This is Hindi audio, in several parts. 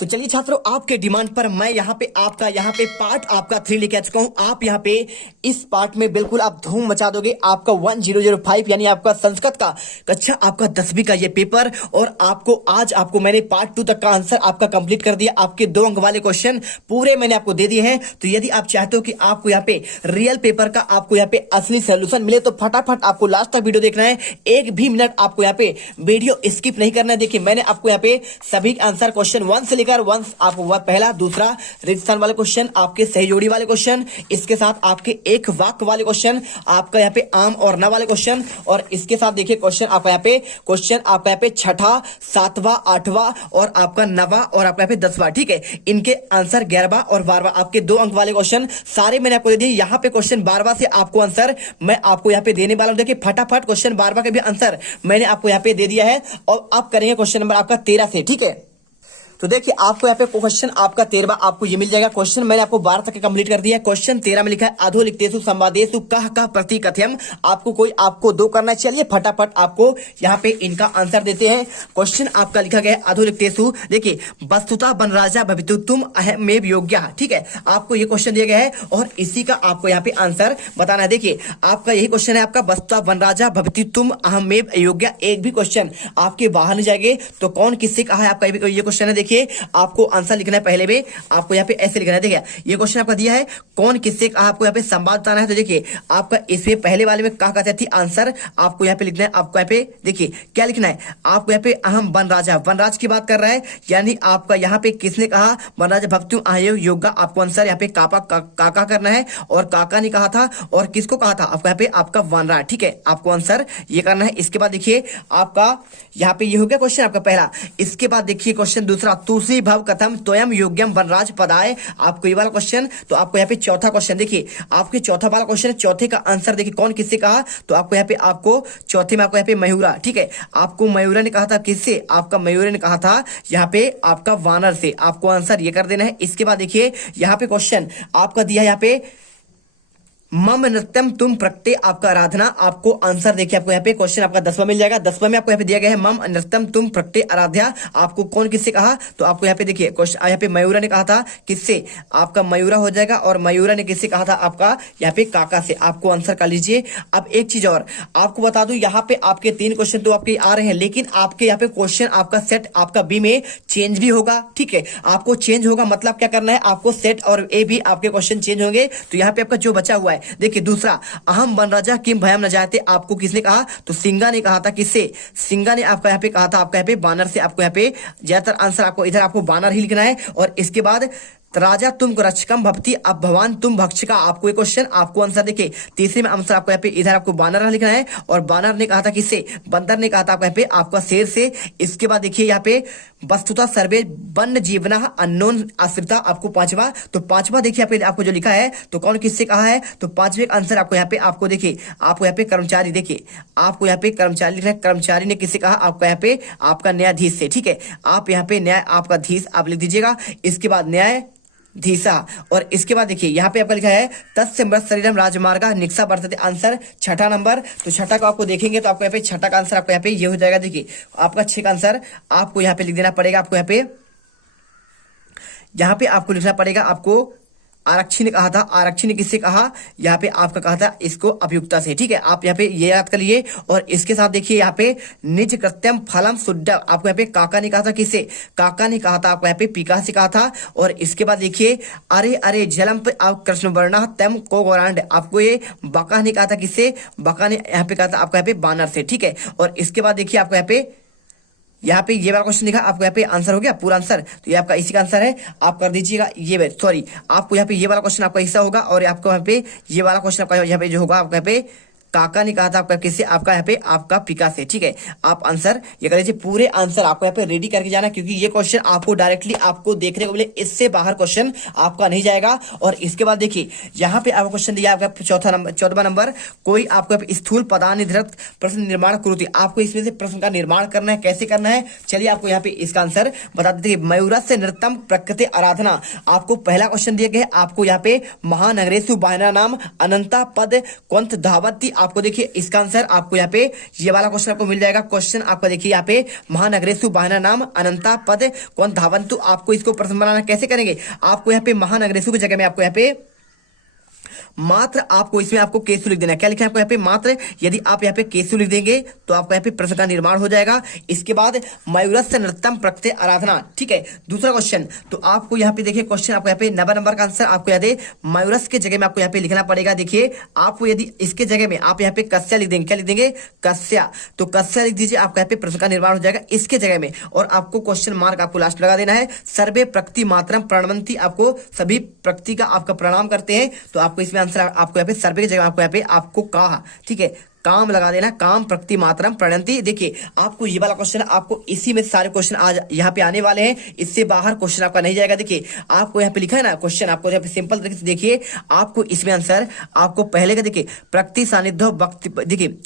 तो चलिए छात्रों, आपके डिमांड पर मैं यहाँ पे पार्ट आपका 3 लेके आ चुका हूँ। आप यहाँ पे इस पार्ट में बिल्कुल आप धूम मचा दोगे। आपका 1005 यानी आपका संस्कृत का कक्षा आपका 10वीं का ये पेपर, और आज आपको मैंने पार्ट 2 तक का आंसर आपका कंप्लीट कर दिया। आपके 2 अंक वाले क्वेश्चन पूरे मैंने आपको दे दिए हैं। तो यदि आप चाहते हो कि आपको यहाँ पे रियल पेपर का आपको यहाँ पे असली सोल्यूशन मिले तो फटाफट आपको लास्ट तक वीडियो देखना है। एक भी मिनट आपको यहाँ पे वीडियो स्किप नहीं करना है। देखिए, मैंने आपको यहाँ पे सभी आंसर क्वेश्चन 1 से लेकर 1 आपको पहला, दूसरा रिक्तान वाले क्वेश्चन, आपके सही जोड़ी वाले क्वेश्चन, इसके साथ आपके एक वाक्य वाले क्वेश्चन, आपका यहाँ पे आम और न वाले क्वेश्चन, और इसके साथ देखिए क्वेश्चन आपका यहाँ पे छठा, 7वां, 8वां और आपका 9वां और आपका यहाँ पे 10वां। ठीक है, इनके आंसर 11वां और 12वां आपके 2 अंक वाले क्वेश्चन सारे मैंने आपको दे दिए। यहाँ पे क्वेश्चन 12वां से आपको आंसर मैं आपको यहाँ पे देने वाला हूं। देखिए फटाफट क्वेश्चन 12वां का भी आंसर मैंने आपको यहाँ पे दे दिया है, और आप करेंगे क्वेश्चन नंबर आपका 13 से। ठीक है, तो देखिए आपको यहाँ पे क्वेश्चन आपका 13वां आपको ये मिल जाएगा। क्वेश्चन मैंने आपको 12 तक कंप्लीट कर दिया है। क्वेश्चन 13 में लिखा है अधो लिखतेसु संवादेसु कह प्रतिकथ्यम। आपको 2 करना है। चलिए फटाफट आपको यहाँ पे इनका आंसर देते हैं। क्वेश्चन आपका लिखा गया है अधो लिखतेसु। देखिए, वस्तुतः वन राजा भवितु तुम अहमेव योग्य। ठीक है, आपको ये क्वेश्चन दिया गया है और इसी का आपको यहाँ पे आंसर बताना है। देखिए, आपका यही क्वेश्चन है आपका, वस्तुतः वन राजा भवितु तुम अहमेव योग्य। एक भी क्वेश्चन आपके बाहर नहीं जाएंगे। तो कौन किससे कहा है, आपका ये क्वेश्चन है। देखिए, आपको आंसर लिखना है। पहले में आपको यहाँ पे ऐसे लिखना है। देखिए, ये क्वेश्चन आपका दिया है कौन किससे कहा, आपको यहाँ पे संवाद बताना है। तो देखिए, आपका इसमें पहले वाले में कहा कहती थी आंसर आपको यहाँ पे लिखना है। आपको यहाँ पे देखिए क्या लिखना है, आपको यहाँ पे अहम वनराज की बात कर रहा है, यानी आपका यहाँ पे किसने कहा, वनराज भक्तु आयो योगा। आपको आंसर यहाँ पे काका करना है, और काका ने कहा था, और किसको कहा था, आपको यहाँ पे आपका वनराज। ठीक है, आपको आंसर ये करना है। इसके बाद देखिए आपका यहाँ पे ये हो गया क्वेश्चन आपका पहला। इसके बाद देखिए क्वेश्चन दूसरा, तुलसी भव कथम त्वयं योग्यम वनराज पदाय। आपको ये वाला क्वेश्चन, तो आपको यहाँ पे चौथा क्वेश्चन देखिए, आपके चौथा वाला क्वेश्चन, चौथे का आंसर देखिए कौन किससे कहा। तो आपको यहाँ पे आपको चौथे में आपको यहाँ पे मयूरा। ठीक है, आपको मयूरा ने कहा था किससे, आपका मयूरा ने कहा था यहाँ पे आपका वानर से। आपको आंसर ये कर देना है। इसके बाद देखिए यहाँ पे क्वेश्चन आपका दिया है यहाँ पे मम नृत्यम तुम प्रकृति आपका आराधना। आपको आंसर देखिए, आपको यहाँ पे क्वेश्चन आपका 10वां मिल जाएगा। 10वां में आपको यहाँ पे दिया गया है मम नृत्यम तुम प्रकृति आराध्या। आपको कौन किससे कहा, तो आपको यहाँ पे देखिए क्वेश्चन यहाँ पे मयूरा ने कहा था किससे, आपका मयूरा हो जाएगा, और मयूरा ने किससे कहा था, आपका यहाँ पे काका से। आपको आंसर कर लीजिए। अब एक चीज और आपको बता दूं, यहाँ पे आपके 3 क्वेश्चन तो आपके आ रहे हैं, लेकिन आपके यहाँ पे क्वेश्चन आपका सेट आपका बी में चेंज भी होगा। ठीक है, आपको चेंज होगा, मतलब क्या करना है, आपको सेट और ए भी आपके क्वेश्चन चेंज होंगे। तो यहाँ पे आपका जो बचा हुआ है, देखिए दूसरा अहम वन राजा किम भयम न जाते, आपको किसने कहा, तो सिंगा ने कहा था। किससे, सिंगा ने आपका यहाँ पे कहा था, आपका यहाँ पे बानर से। आपको यहाँ पे ज्यादातर आंसर आपको इधर आपको बानर ही लिखना है। और इसके बाद राजा तुम रक्षकम भक्ति अब भगवान तुम भक्षका। आपको एक क्वेश्चन, आपको आंसर देखिए तीसरे में आंसर आपको यहाँ पे इधर आपको बानर लिखना है, और बानर ने कहा था किससे, बंदर ने कहा था आपको यहाँ पे आपका शेर से। इसके बाद देखिए यहाँ पे वस्तुतः सर्वे वन्य जीवना अन्नोन आश्रिता। आपको 5वां, तो 5वां देखिए यहाँ पे आपको जो लिखा है, तो कौन किससे कहा है, तो 5वें का आंसर आपको यहाँ पे आपको देखिए, आपको यहाँ पे कर्मचारी, देखिए आपको यहाँ पे कर्मचारी लिखना है। कर्मचारी ने किससे कहा, आपका यहाँ पे आपका न्यायाधीश से। ठीक है, आप यहाँ पे न्याय आपका धीश आप लिख दीजिएगा। इसके बाद न्याय धीसा, और इसके बाद देखिए यहाँ पे आपका लिखा है तस्य मृत शरीरम राजमार्गा निक्सा वर्तते। आंसर छठा नंबर। तो छठा को आपको देखेंगे तो आपको यहाँ पे छठा का आंसर आपको यहाँ पे ये हो जाएगा। देखिए आपका 6 का आंसर आपको यहाँ पे लिख देना पड़ेगा। आपको यहाँ पे आपको लिखना पड़ेगा, आपको आरक्षी ने कहा था। आरक्षी ने किससे कहा, यहाँ पे आपका कहा था इसको अभियुक्ता से। ठीक है, आप यहाँ पे ये याद कर लिए। और इसके साथ देखिए यहाँ पे निज कृत्यम फलम शुद्ध, आपको यहाँ पे काका ने कहा था। किससे, काका ने कहा था, आपको यहाँ पे पीका से कहा था। और इसके बाद देखिए अरे अरे जलम पे आप कृष्ण वर्णा तम को गौरांड, आपको ये बका ने कहा था। किससे, बका ने यहाँ पे कहा था आपको यहाँ पे बानर से। ठीक है, और इसके बाद देखिए आपको यहाँ पे ये वाला क्वेश्चन दिखा, आपको यहाँ पे आंसर हो गया पूरा आंसर। तो ये आपका इसी का आंसर है, आप कर दीजिएगा। ये सॉरी, आपको यहाँ पे ये वाला क्वेश्चन आपका हिस्सा होगा, और आपको यहाँ पे ये वाला क्वेश्चन आपका यहाँ पे जो होगा, आपको यहाँ पे काका ने कहा था आपका किससे, आपका यहाँ पे आपका पिका से। ठीक है, आप आंसर ये कर लीजिए। पूरे आंसर आपको यहाँ पे रेडी करके जाना, क्योंकि ये क्वेश्चन आपको डायरेक्टली आपको देखने को मिले, इससे बाहर क्वेश्चन आपका नहीं जाएगा। और इसके बाद देखिए यहाँ पे आपको क्वेश्चन दिया आपका 14वां नंबर, कोई आपको स्थूल पदानिधृत प्रश्न निर्माण करुति। आपको इसमें से प्रश्न का निर्माण करना है, कैसे करना है, चलिए आपको यहाँ पे इसका आंसर बता देते हैं। मयूरस्य नृत्यम प्रकृति आराधना, आपको पहला क्वेश्चन दिया गया है। आपको यहाँ पे महानगरेशु बाहना नाम अनंता पद कंथ धावती आपको देखिए इसका आंसर आपको यहाँ पे ये वाला क्वेश्चन आपको मिल जाएगा। क्वेश्चन आपका देखिए यहाँ पे महानगरेशु वाहना नाम अनंता पद कौन धावंतु। आपको इसको प्रश्न बनाना कैसे करेंगे, आपको यहाँ पे महानगरेशु की जगह में आपको यहाँ पे मात्र आपको इसमें आपको केसु लिख देना है। क्या लिखना है आपको यहाँ पे मात्र, यदि आप यहाँ पे केसु लिख देंगे तो आपको यहाँ पे प्रश्न का निर्माण हो जाएगा। इसके बाद मयूरस्य नृत्यम प्रकृति आराधना, ठीक है। दूसरा क्वेश्चन, तो आपको यहाँ पे देखिए क्वेश्चन आपको यहाँ पे 90 नंबर का आंसर आपको याद है मयूरस के जगह में आपको यहाँ पे लिखना पड़ेगा। देखिए आपको यदि इसके जगह में आप यहाँ पे कस्या लिख देंगे, क्या लिख देंगे कस्या, तो कस्या लिख दीजिए, आपको यहाँ पे प्रश्न का निर्माण हो जाएगा इसके जगह में। और आपको क्वेश्चन मार्क आपको लास्ट लगा देना है। सर्वे प्रकृति मात्रम प्रणवंती, आपको सभी प्रकृति का आपका प्रणाम करते हैं, तो आपको इसमें आंसर आपको यहाँ पे सर्वे की जगह आपको यहाँ पे आपको कहा, ठीक है, काम लगा देना, काम प्रकृति मात्रम प्रणंती। देखिए आपको ये वाला क्वेश्चन आपको इसी में सारे क्वेश्चन आज यहाँ पे आने वाले हैं, इससे बाहर क्वेश्चन आपका नहीं जाएगा। देखिए आपको यहाँ पे लिखा है ना क्वेश्चन, आपको यहाँ पे सिंपल तरीके से देखिए आपको इसमें आंसर आपको पहले का देखिए प्रकृति सानिध्य भक्ति, देखिए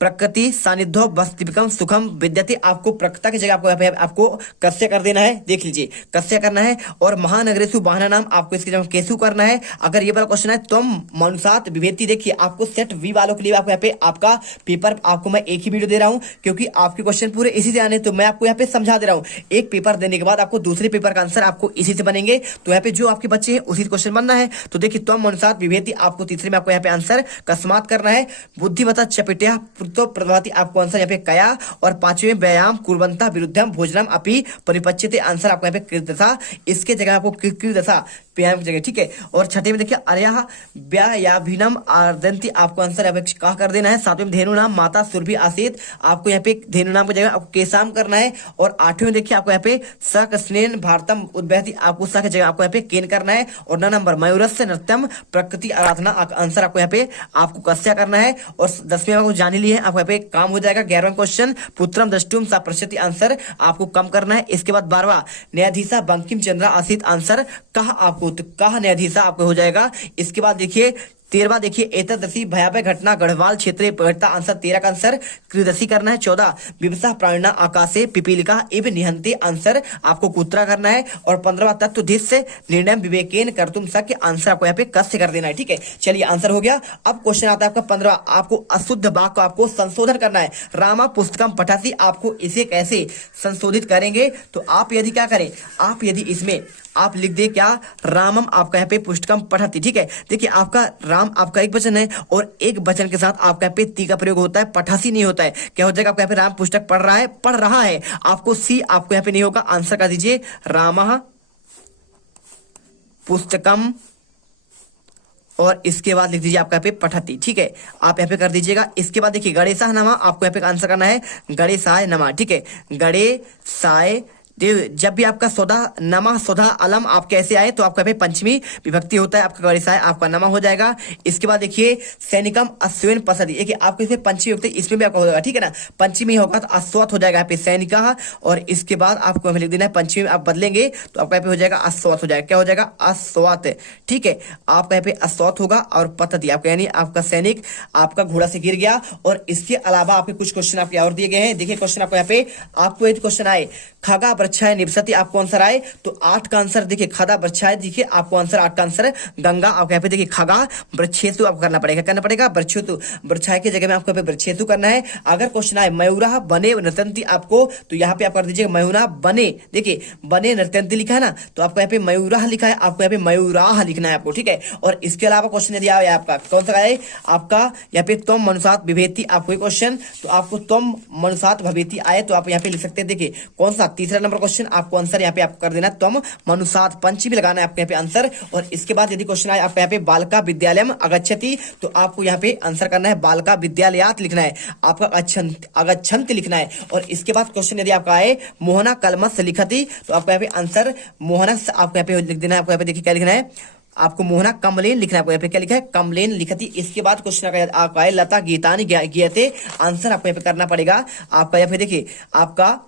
प्रकृति सानिध्यो वस्तिकम सुखम विद्यते, आपको प्रकृति की जगह आपको यहाँ पे आपको कस्य कर देना है, देख लीजिए कस्य करना है। और महानगरेशु वाहना नाम आपको इसकी जगह केसु करना है। अगर ये वाला क्वेश्चन है तुम मनुसात विभेति, देखिए आपको सेट वी वालों के लिए आपको यहाँ पे आपका पेपर आपको मैं एक ही वीडियो दे रहा हूँ, क्योंकि आपके क्वेश्चन पूरे इसी से आने, तो मैं आपको यहाँ पे समझा दे रहा हूँ। एक पेपर देने के बाद आपको दूसरे पेपर का आंसर आपको इसी से बनेंगे, तो यहाँ पे जो आपके बच्चे हैं उसी क्वेश्चन बनना है। तो देखिए तुम मनुसात विभेति, आपको तीसरे में आपको यहाँ पे आंसर कस्मात करना है। बुद्धिमता चपेटिया तो प्रभाती, आपको आंसर यहाँ पे कया। और पांचवें व्यायाम कुर्वंता विरुद्धम भोजनम अपि परिपच्यते, आंसर आपको यहाँ पे कृतदशा, इसके जगह आपको कृतदशा व्यायाम की जगह, ठीक है। और छठे में देखिए अर्यः व्यायाभिनम आर्दंती, आपको आंसर यहाँ पे कहा कर देना है। सातवें में धेनु नाम माता सुरभि आसीत, आपको यहाँ पे धेनु नाम की जगह आपको केसाम करना है। और आठवें में देखिए आपको यहाँ पे सक स्नेन भारतम उद्वहति, आपको स की जगह आपको यहाँ पे केन करना है। और 9 नंबर मयूरस्य नृत्यम प्रकृति आराधना, आंसर आपको यहाँ पे आपको कस्या करना है। और 10वें आपको जान लिए है, आपको यहाँ पे काम हो जाएगा। 11वां क्वेश्चन पुत्रम दृष्टुम सा प्रशति, आंसर आपको कम करना है। इसके बाद 12वां न्यायाधीशा बंकिम चंद्र आसित, आंसर कहा, आपको कहा न्यायाधीशा आपको हो जाएगा। इसके बाद देखिए 13वां देखिए एतदसी भयावह घटना गढ़वाल क्षेत्र घटता, आंसर 13 का आंसर कृदसी करना है। 14 विवसा प्राणिना आकाशे पिपीलिका इव निहंते, आंसर आपको कुत्रा करना है। और 15वां तत्व दिस निर्णय विवेकेन कर्तुम सके, आंसर आपको यहाँ पे कस्य कर देना है, ठीक है। चलिए आंसर हो गया। अब क्वेश्चन आता है आपका 15, आपको अशुद्ध वाक्य को आपको संशोधन करना है। रामा पुस्तकम पठासी, आपको इसे कैसे संशोधित करेंगे, तो आप यदि क्या करें, आप यदि इसमें आप लिख दे क्या, रामम आपका यहाँ पे पुस्तकम पठती, ठीक है। देखिए आपका राम आपका एक वचन है और एक वचन के साथ आपका यहाँ पे ती का प्रयोग होता है, पठासी नहीं होता है। क्या हो जाएगा आपका यहाँ पे राम पुस्तक पढ़ रहा है, आपको सी आपको यहाँ पे नहीं होगा, आंसर कर दीजिए रामः पुस्तकम, और इसके बाद लिख दीजिए आपका यहाँ पे पठती, ठीक है, आप यहाँ पे कर दीजिएगा। इसके बाद देखिए गणेशाय नमः, आपको यहाँ पे आंसर करना है गणेशाय नमः, ठीक है। गणेशाय, जब भी आपका सौदा नमा सौदा अलम आपके ऐसे आए तो आपका पंचमी विभक्ति होता है, आपका गणेशाय आपका नमा हो जाएगा। इसके बाद देखिए सैनिकम अश्विन पसदी, देखिए आपको इसमें पंचमी विभक्ति इसमें भी आपका होगा, ठीक है ना, पंचमी होगा तो अश्वत हो जाएगा यहाँ पे सैनिका। और इसके बाद आपको हमें लिख देना है पंचमी आप बदलेंगे तो आपका यहाँ पे हो जाएगा अश्वत हो जाएगा, क्या हो जाएगा अश्वत, ठीक है। आपका यहाँ पे अश्वत होगा और पतति आपका यानी आपका सैनिक आपका घोड़ा से गिर गया। और इसके अलावा आपके कुछ क्वेश्चन आपके और दिए गए हैं। देखिए क्वेश्चन आपको यहाँ पे आपको एक क्वेश्चन आए खगा वृक्षाय निपसति, आपको आंसर आए तो 8 का आंसर देखिए खगा वृक्षाय, देखिए आपको आंसर 8 का आंसर गंगा, आपको यहाँ पे देखिए खगा वृक्षेतु आपको करना पड़ेगा वृक्षेतु, वृक्षाय की जगह में आपको यहाँ पे वृक्षेतु करना है। अगर क्वेश्चन आए मयूरा बने नृत्यंती, आपको तो यहाँ पे आप कर दीजिएगा मयूरा बने, देखिए बने नृत्यंती लिखा है ना, तो आपको यहाँ पे मयूरा लिखा है, आपको यहाँ पे मयूराह लिखना है आपको, ठीक है। और इसके अलावा क्वेश्चन यदि आए आपका कौन सा है, आपका यहाँ पे तुम मनुसात विभेति, आपको क्वेश्चन तो आपको तुम मनुसात भवेति आए तो आप यहाँ पे लिख सकते हैं। देखिए कौन सा तीसरा नंबर क्वेश्चन, आपको आंसर यहाँ पे आपको कर देना तुम मनुसात पंचमी लगाना है आपको यहाँ पे आंसर। और इसके बाद यदि क्वेश्चन आए आपका यहाँ पे बालका विद्यालयम अगच्छति, तो आपको यहाँ पे आंसर करना है बालका विद्यालयात लिखना है, आपका अगच्छन्ति लिखना है। और इसके बाद क्वेश्चन यदि आपका आए मोहना कलमस लिखती, तो आपको यहाँ पे आंसर मोहना आपको यहाँ पे लिख देना है। आपको यहाँ पे देखिए क्या लिखना है, आपको मोहना कमलेन लिखना है, आपको यहाँ पे क्या लिखा है कमलेन लिखती। इसके बाद क्वेश्चन आपका है लता गीतानी गीयते, आंसर आपको यहाँ पे करना पड़ेगा। आपका यहाँ पे देखिए आपका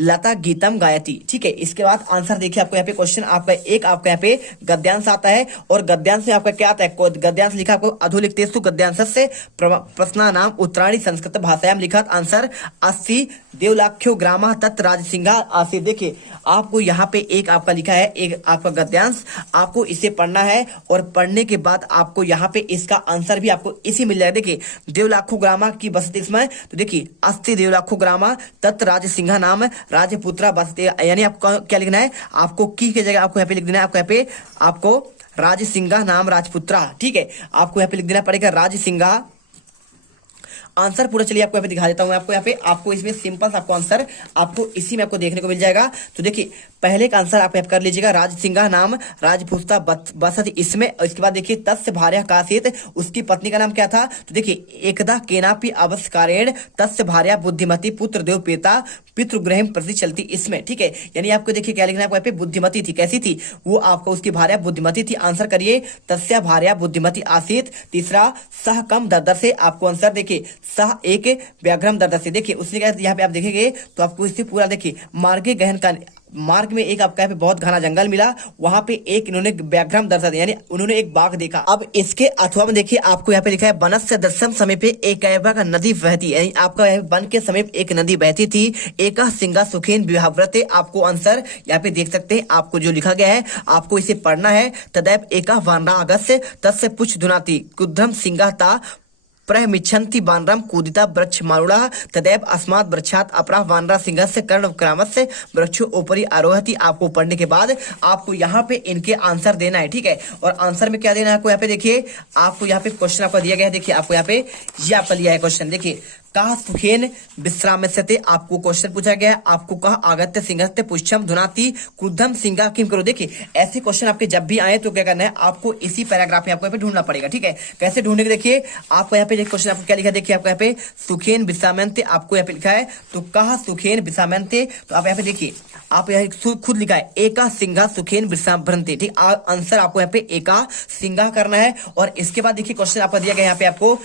लता गीतम गायती। ठीक है, इसके बाद आंसर देखिए आपको यहाँ पे क्वेश्चन आपका यहाँ पे गद्यांश आता है और गद्यांश में आपका क्या आता है, गद्यांश लिखा आपको अधोलिखितेषु गद्यांशस्य प्रश्नानाम उत्तरायणी संस्कृत भाषायाम लिखा। आंसर 80 देवलाख्यो ग्रामा तत् राजसिंहा आसीत्। देखिए आपको यहाँ पे एक आपका लिखा है एक आपका गद्यांश, आपको इसे पढ़ना है और पढ़ने के बाद आपको यहाँ पे इसका आंसर भी आपको इसी मिल जाएगा। देखिए देवलाखो ग्रामा की बसती इसमें, तो देखिए 80 देवलाखो ग्रामा तत् राजसिंहा नाम राजपुत्रा बसते, यानी आपको क्या लिखना है, आपको की जगह आपको यहाँ पे लिख देना है, आपको यहाँ पे आपको राजसिंहा नाम राजपुत्रा। ठीक है, आपको यहाँ पे लिख देना पड़ेगा राजसिंहा। आंसर पूरा चलिए आपको यहाँ पे दिखा देता हूं। आपको यहाँ पे आपको इसमें सिंपल आपको आंसर आपको इसी में आपको देखने को मिल जाएगा। तो देखिए पहले का आंसर आप कर लीजिएगा, राजसिंहा नाम राजपुस्ता बसत इसमें। इसके बाद देखिए तस्य भार्या कासित, उसकी पत्नी का नाम क्या था, तो देखिए एकदा केनापि अवस्कारेण तस्य भार्या बुद्धिमती पुत्र देव पेता पितृगृह प्रति चलती इसमें। ठीक है, यानी आपको देखिए क्या लिखना है, आपको बुद्धिमती थी, कैसी थी वो, आपको उसकी भार्या बुद्धिमती थी। आंसर करिए तस्य भार्या बुद्धिमती आसीत। तीसरा सह कम दरदर से, आपको आंसर देखिए सह एक व्याघ्रम दरदर से। देखिए उसने कहा यहाँ पे आप देखेंगे तो आपको इससे पूरा देखिए मार्गे गहन का, मार्ग में एक आपका यहाँ पे बहुत घना जंगल मिला, वहां पे एक इन्होंने व्याघ्रम दर्शन यानी उन्होंने एक बाघ देखा। अब इसके अथवा में देखिए आपको यहाँ पे लिखा है वनस्य दर्शन समीपे एक का नदी बहती, यानी आपका वन के समीप एक नदी बहती थी। एक सिंगा सुखेन विवाहव्रते, आपको आंसर यहाँ पे देख सकते हैं, आपको जो लिखा गया है आपको इसे पढ़ना है। तदैव एका वानरा अगस्य तस्य पुच्छ धुनाति कुद्रम सिंगाता प्रहमिच्छन्ति वानरम कूदिता वृक्ष मारुड़ा तदैव अस्मात् वृक्षात् अपराह वानरा सिंहस्य कर्णक्रामस्य वृक्षो ऊपरी आरोहति। आपको पढ़ने के बाद आपको यहाँ पे इनके आंसर देना है। ठीक है, और आंसर में क्या देना है आपको यहाँ पे देखिए, आपको यहाँ पे क्वेश्चन आपको दिया गया है। देखिए आपको यहाँ पे ये आपका लिया है क्वेश्चन, देखिए कहा सुखेन विश्राम्यते, आपको क्वेश्चन पूछा गया है, आपको कहा आगत्य सिंहस्ते पुच्छम धुनाति क्रुद्धम सिंहा किम करो। देखिए ऐसे क्वेश्चन आपके जब भी आए तो क्या करना है, आपको इसी पैराग्राफ में आपको यहाँ पे ढूंढना पड़ेगा। ठीक है, कैसे ढूंढने के, देखिए आपको यहाँ पे क्वेश्चन आपको क्या लिखा है, देखिए आपको यहाँ पे सुखेन विश्राम्यते आपको यहाँ पे लिखा है, तो कहा सुखेन विश्राम्यते, तो आप यहाँ पे देखिए आप यहाँ खुद लिखा है एका सिंहा सुखेन विश्राम्यते। ठीक, आंसर आपको यहाँ पे एका सिंहा करना है। और इसके बाद देखिए क्वेश्चन आपको दिया गया यहाँ पे, आपको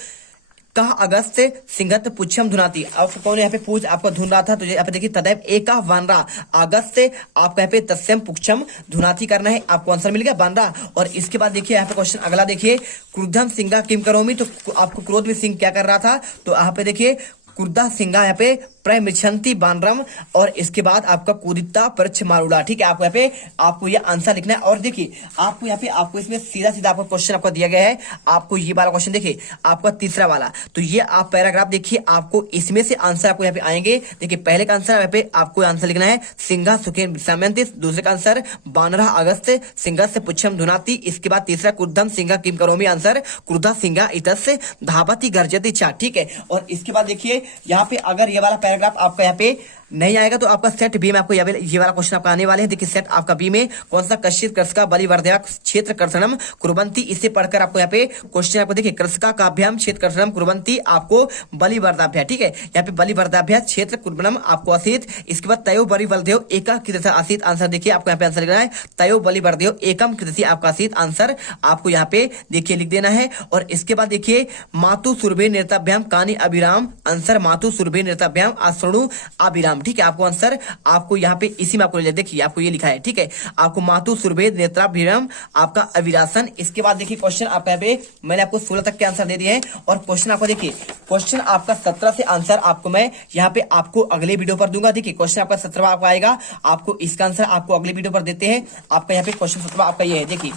कहा अगस्त सिंहत पुच्छम धुनाती, आपको कौन यहाँ पे पूछ आपको धुन रहा था, तो यहाँ पे देखिए तदैव एका वानरा अगस्त आपको यहाँ पे तस्यम पुच्छम धुनाती करना है, आपको आंसर मिल गया वानरा। और इसके बाद देखिए यहाँ पे क्वेश्चन अगला देखिए क्रुद्धम सिंहा किम करोमी, तो आपको क्रोध में सिंह क्या कर रहा था, तो यहाँ पे देखिए क्रुद्धा सिंहा यहाँ पे प्रमिच्छन्ति वानरम, और इसके बाद आपका कुदिता वृक्ष मारुड़ा। ठीक है, आपको यहाँ पे आपको ये आंसर लिखना है। और देखिए आपको यहाँ पे आपको इसमें सीधा सीधा आपको क्वेश्चन आपको दिया गया है, आपको ये वाला क्वेश्चन देखिए आपका तीसरा वाला, तो ये आप पैराग्राफ देखिए आपको इसमें से आंसर आपको यहाँ पे आएंगे। देखिए पहले का आंसर यहाँ पे आपको आंसर लिखना है सिंहा सुखेन विश्राम्यते, दूसरे का आंसर वानरः अगस्त सिंहा से पुच्छम धुनाति, इसके बाद तीसरा क्रुद्धम सिंहा किम करोमि, आंसर क्रुद्धा सिंहा इतस्य धावति गर्जति चा। ठीक है, और इसके बाद देखिए यहाँ पे अगर ये वाला पैराग्राफ आपका यहाँ पे नहीं आएगा तो आपका सेट बी में आपको ये वाला क्वेश्चन आपका आने वाले हैं। देखिए सेट आपका बी में कौन सा, कश्चित कृषका बलिवर्धया क्षेत्र कर्षणम कुर्वन्ति, इसे पढ़कर आपको यहाँ पे क्वेश्चन आपको देखिए कृषका काभ्याम क्षेत्र कर्षणम कुर्वन्ति, आपको बलिवर्धाभ्या। ठीक है, यहाँ पे बलिवर्धाभ्या क्षेत्र कुर्वनम आपको आसित, इसके बाद तयो बलिवर्धयो एका कृत आसित, आंसर देखिए आपको यहाँ पे आंसर लिखना है तयो बलिवर्धयो एकम कृत आपका आसित, आंसर आपको यहाँ पे देखिए लिख देना है। और इसके बाद देखिए मातु सुरभि नृताभ्याम कानी अभिराम, आंसर मातु सुरभि नृताभ्याम आश्रणु अभिराम। ठीक है, आपको आंसर आपको यहाँ पे इसी में आपको देखिए आपको ये लिखा है। ठीक है, आपको मातु सुरभेद नेत्राभिराम आपका अविरासन। इसके बाद देखिए क्वेश्चन आपका यहाँ पे मैंने आपको 16 तक के आंसर दे दिए हैं, और क्वेश्चन आपको देखिए क्वेश्चन आपका 17 से आंसर आपको मैं यहाँ पे आपको अगले वीडियो पर दूंगा। देखिए क्वेश्चन आपका 17 आपको आएगा, आपको इसका आंसर आपको अगले वीडियो पर देते हैं। आपका यहाँ पे क्वेश्चन 17 आपका ये है, देखिए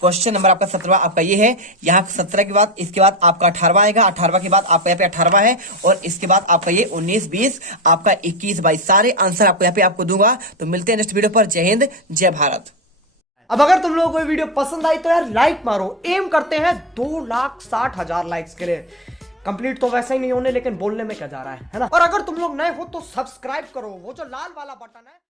क्वेश्चन नंबर आपका 17 आपका ये है, यहाँ 17 के बाद इसके बाद आपका 18 आएगा, 18 के बाद आपका यहाँ पे 18 है, और इसके बाद आपका ये 19, 20 आपका 21, 22 सारे आंसर आपको यहाँ पे आपको दूंगा। तो मिलते हैं नेक्स्ट वीडियो पर। जय हिंद जय भारत। अब अगर तुम लोगों को ये वीडियो पसंद आई तो यार लाइक मारो, एम करते हैं 2,60,000 लाइक्स के लिए। कंप्लीट तो वैसे ही नहीं होने, लेकिन बोलने में क्या जा रहा है ना। और अगर तुम लोग नए हो तो सब्सक्राइब करो, वो जो लाल वाला बटन है।